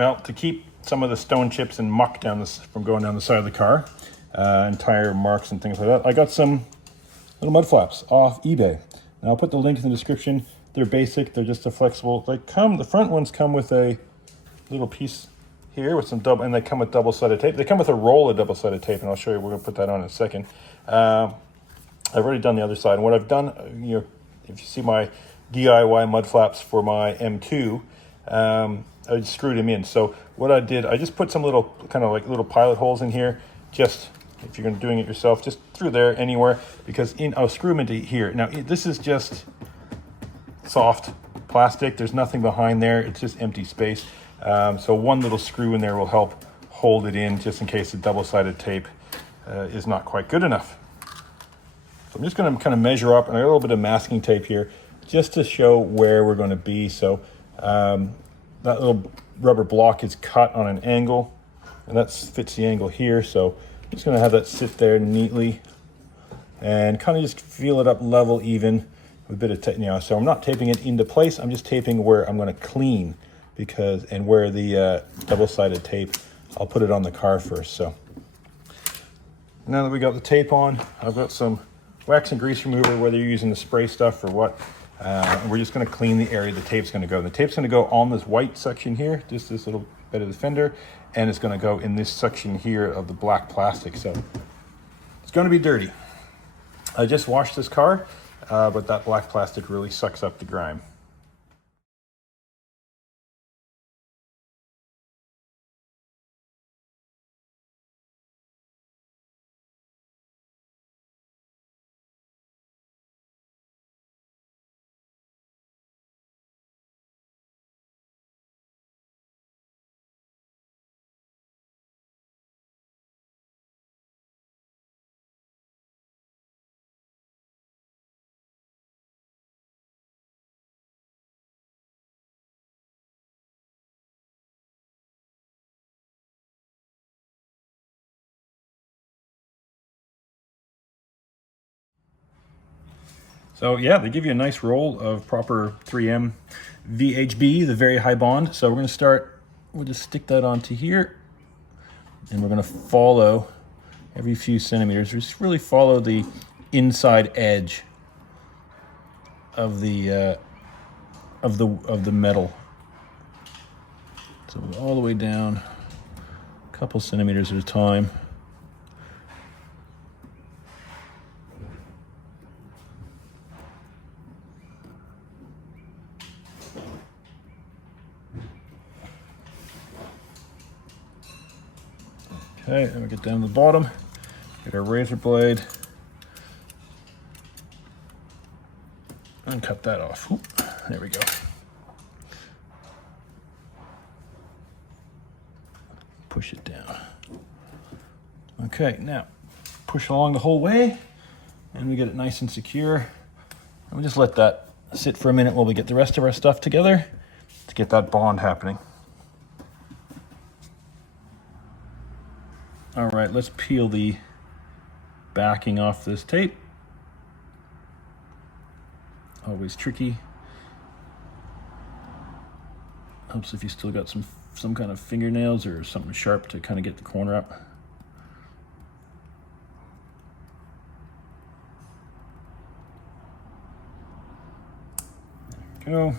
Well, to keep some of the stone chips and muck from going down the side of the car, and tire marks and things like that, I got some little mud flaps off eBay. Now I'll put the link in the description. They're basic, they're just a flexible, the front ones come with a little piece here with some and they come with double-sided tape. They come with a roll of double-sided tape, and I'll show you, we're gonna put that on in a second. I've already done the other side, and what I've done, if you see my DIY mud flaps for my M2, I screwed them in. So what I did, I just put some little, kind of like little pilot holes in here, just, if you're doing it yourself, just through there, anywhere, because I'll screw them into here. Now, this is just soft plastic. There's nothing behind there. It's just empty space. So one little screw in there will help hold it in, just in case the double-sided tape is not quite good enough. So I'm just going to kind of measure up, and I got a little bit of masking tape here just to show where we're going to be. So that little rubber block is cut on an angle, and that fits the angle here. So I'm just going to have that sit there neatly and kind of just feel it up level, even with a bit of tape. So I'm not taping it into place. I'm just taping where I'm going to clean, and where the double-sided tape, I'll put it on the car first. So now that we got the tape on, I've got some wax and grease remover, whether you're using the spray stuff or what. We're just going to clean the area the tape's going to go. The tape's going to go on this white section here, just this little bit of the fender, and it's going to go in this section here of the black plastic. So it's going to be dirty. I just washed this car, but that black plastic really sucks up the grime. So yeah, they give you a nice roll of proper 3M VHB, the very high bond. So we're going to start, we'll just stick that onto here, and we're going to follow every few centimeters. Just really follow the inside edge of the metal. So all the way down, a couple centimeters at a time. Okay, then we get down to the bottom, get our razor blade, and cut that off. Oop, there we go. Push it down. Okay, now push along the whole way, and we get it nice and secure. And we just let that sit for a minute while we get the rest of our stuff together to get that bond happening. All right, let's peel the backing off this tape. Always tricky. Helps if you still got some kind of fingernails or something sharp to kind of get the corner up. There we go.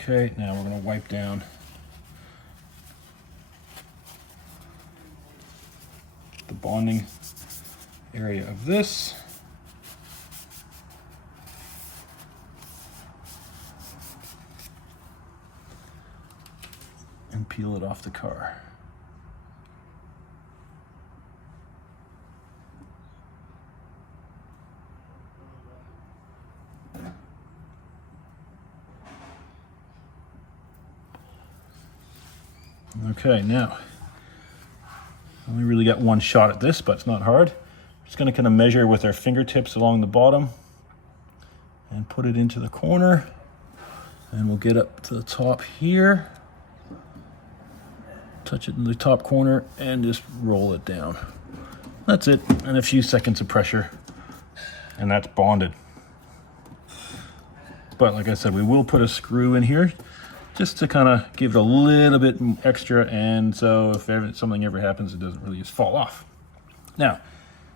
Okay, now we're going to wipe down the bonding area of this. And peel it off the car. Okay, now, we really got one shot at this, but it's not hard. Just gonna kind of measure with our fingertips along the bottom and put it into the corner. And we'll get up to the top here, touch it in the top corner, and just roll it down. That's it, and a few seconds of pressure, and that's bonded. But like I said, we will put a screw in here just to kind of give it a little bit extra, and so if something ever happens, it doesn't really just fall off. Now,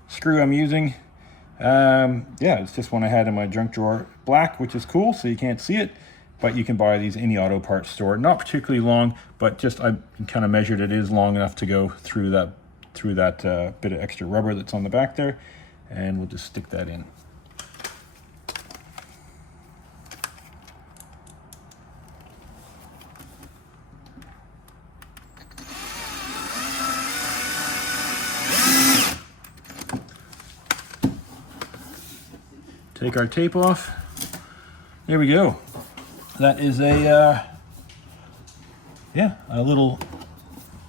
screw I'm using, yeah, it's just one I had in my junk drawer, black, which is cool, so you can't see it, but you can buy these in the auto parts store. Not particularly long, but just I kind of measured it is long enough to go through that bit of extra rubber that's on the back there, and we'll just stick that in. Take our tape off. There we go. That is a little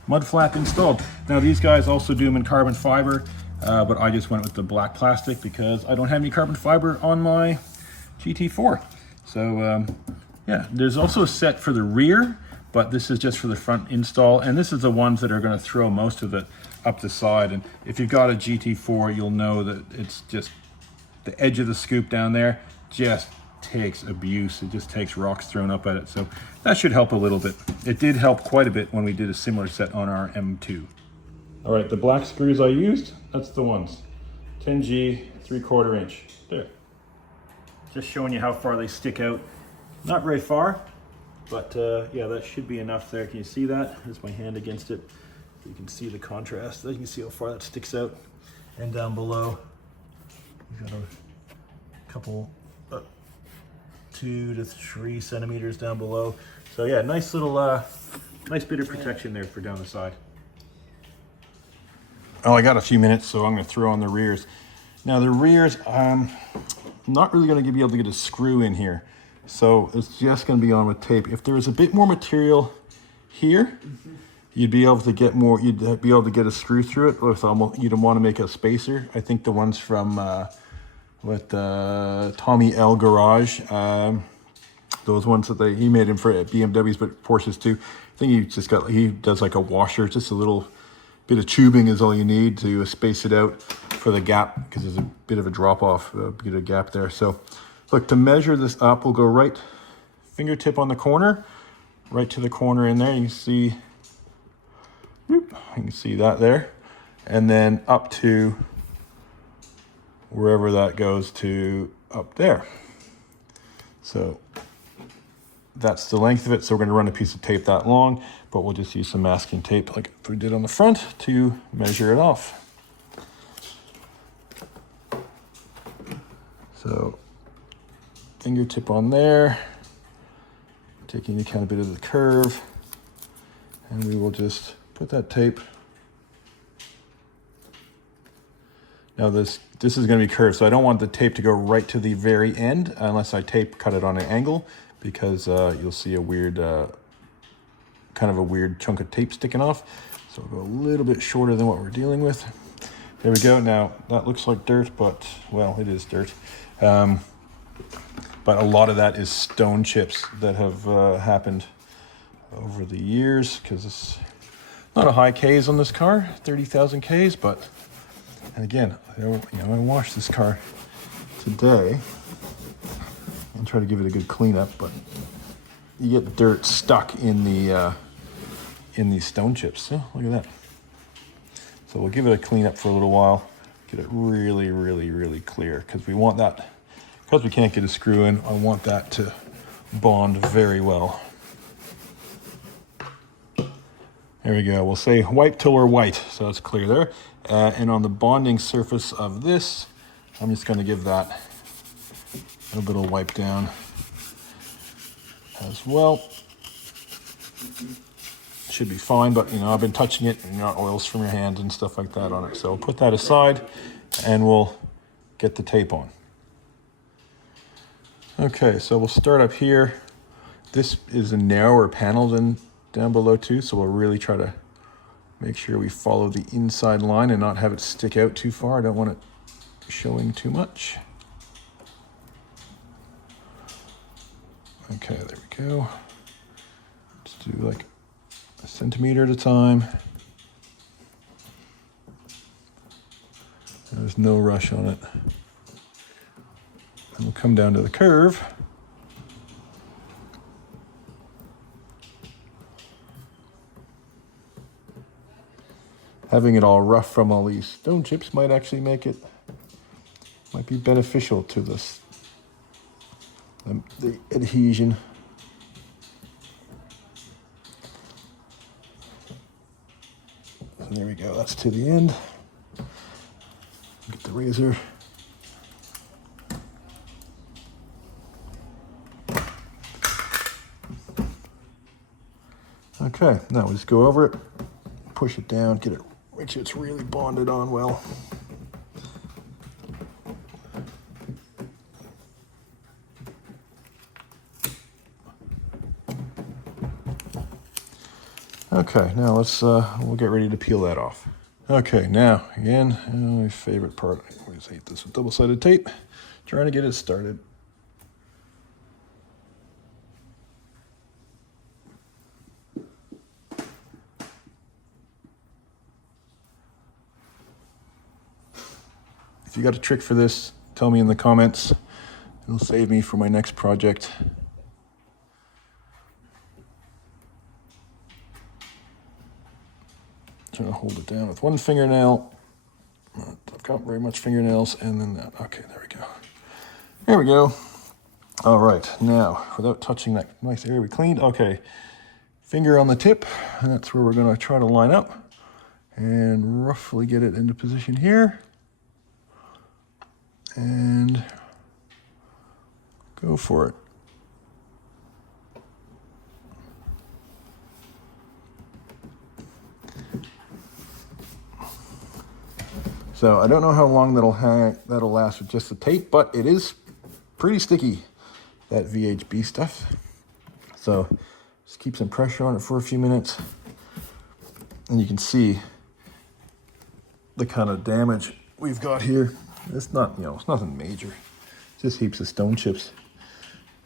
mud flap installed. Now these guys also do them in carbon fiber, but I just went with the black plastic because I don't have any carbon fiber on my GT4. So yeah, there's also a set for the rear, but this is just for the front install, and this is the ones that are going to throw most of it up the side. And if you've got a GT4, you'll know that it's just the edge of the scoop down there just takes abuse. It just takes rocks thrown up at it. So that should help a little bit. It did help quite a bit when we did a similar set on our M2. All right, the black screws I used, that's the ones. 10G, 3/4 inch. There. Just showing you how far they stick out. Not very far, but yeah, that should be enough there. Can you see that? There's my hand against it. You can see the contrast. You can see how far that sticks out. And down below, we've got a couple, 2 to 3 centimeters down below. So yeah, nice little, nice bit of protection there for down the side. Oh, I got a few minutes, so I'm going to throw on the rears. Now the rears, I'm not really going to be able to get a screw in here, so it's just going to be on with tape. If there was a bit more material here, you'd be able to get more. You'd be able to get a screw through it. With you'd want to make a spacer. I think the ones from Tommy L Garage, those ones that he made them for BMWs, but Porsches too. I think he does like a washer, just a little bit of tubing is all you need to space it out for the gap, because there's a bit of a drop off, a bit of gap there. So look, to measure this up, we'll go right fingertip on the corner, right to the corner in there. You can see, whoop, you can see that there, and then up to wherever that goes to up there. So that's the length of it. So we're going to run a piece of tape that long, but we'll just use some masking tape like we did on the front to measure it off. So fingertip on there, taking into account a bit of the curve, and we will just put that tape. Now this is going to be curved, so I don't want the tape to go right to the very end unless I cut it on an angle, because you'll see a weird, kind of a weird chunk of tape sticking off. So we'll go a little bit shorter than what we're dealing with. There we go. Now that looks like dirt, but well, it is dirt. But a lot of that is stone chips that have happened over the years, because it's not a high Ks on this car, 30,000 Ks, but. And again, I'm going to wash this car today and try to give it a good cleanup, but you get dirt stuck in the in these stone chips. Oh, look at that. So we'll give it a cleanup for a little while, get it really, really, really clear, because we want that, because we can't get a screw in, I want that to bond very well. There we go. We'll say wipe till we're white, so it's clear there. And on the bonding surface of this, I'm just going to give that a little wipe down as well. Should be fine, but I've been touching it, and oils from your hands and stuff like that on it. So we'll put that aside, and we'll get the tape on. Okay, so we'll start up here. This is a narrower panel than down below too, so we'll really try to make sure we follow the inside line and not have it stick out too far. I don't want it showing too much. Okay, there we go. Just do like a centimeter at a time. There's no rush on it. And we'll come down to the curve. Having it all rough from all these stone chips might actually might be beneficial to this, the adhesion. So there we go, that's to the end. Get the razor. Okay, now we just go over it, push it down, get it, make sure it's really bonded on well. Okay, now we'll get ready to peel that off. Okay, now, again, my favorite part, I always hate this with double-sided tape, trying to get it started. If you got a trick for this, tell me in the comments. It'll save me for my next project. Trying to hold it down with one fingernail. I've got very much fingernails, and then that. Okay, there we go. There we go. All right, now, without touching that nice area we cleaned, okay, finger on the tip, and that's where we're gonna try to line up and roughly get it into position here. And go for it. So I don't know how long that'll last with just the tape, but it is pretty sticky, that VHB stuff. So just keep some pressure on it for a few minutes, and you can see the kind of damage we've got here. It's not, it's nothing major. Just heaps of stone chips.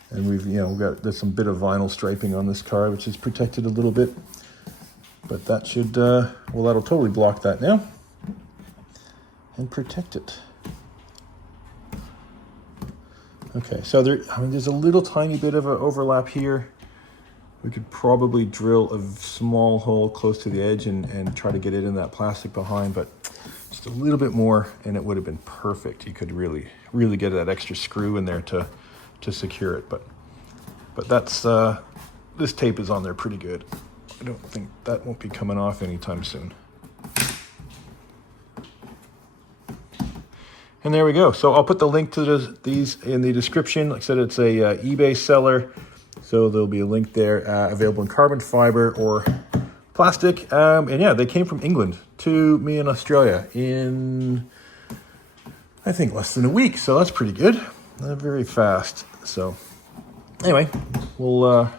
And we've there's some bit of vinyl striping on this car, which is protected a little bit. But that should, well, that'll totally block that now and protect it. Okay, so there's a little tiny bit of an overlap here. We could probably drill a small hole close to the edge and try to get it in that plastic behind, but just a little bit more and it would have been perfect. You could really get that extra screw in there to secure it, but that's this tape is on there pretty good. I don't think that won't be coming off anytime soon. And there we go. So I'll put the link to these in the description. Like I said, it's a eBay seller, so there'll be a link there, available in carbon fiber or plastic. And yeah, they came from England to me in Australia in, I think, less than a week. So that's pretty good. Very fast. So anyway, we'll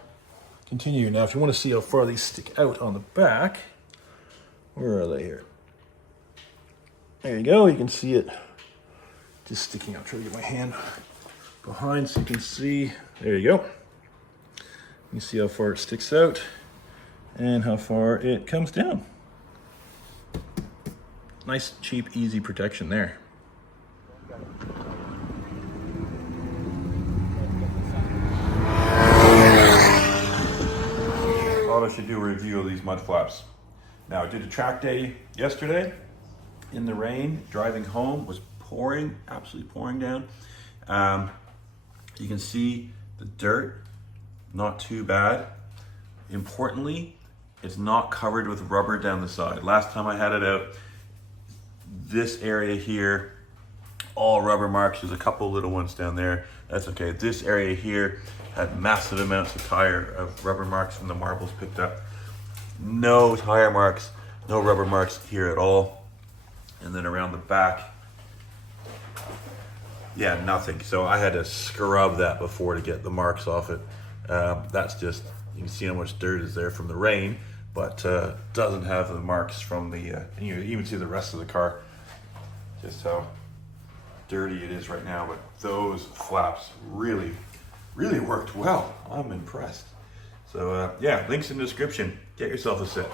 continue. Now, if you want to see how far these stick out on the back, where are they here? There you go. You can see it just sticking out. Try to get my hand behind so you can see. There you go. You can see how far it sticks out and how far it comes down. Nice, cheap, easy protection there. Thought I should do a review of these mud flaps. Now, I did a track day yesterday in the rain. Driving home was pouring, absolutely pouring down. You can see the dirt, not too bad. Importantly, it's not covered with rubber down the side. Last time I had it out, this area here, all rubber marks. There's a couple little ones down there. That's okay. This area here had massive amounts of rubber marks from the marbles picked up. No tire marks, no rubber marks here at all. And then around the back, yeah, nothing. So I had to scrub that before to get the marks off it. That's just, you can see how much dirt is there from the rain, but doesn't have the marks from the, and you even see the rest of the car, just how dirty it is right now. But those flaps really worked well. I'm impressed. So yeah, links in the description. Get yourself a set.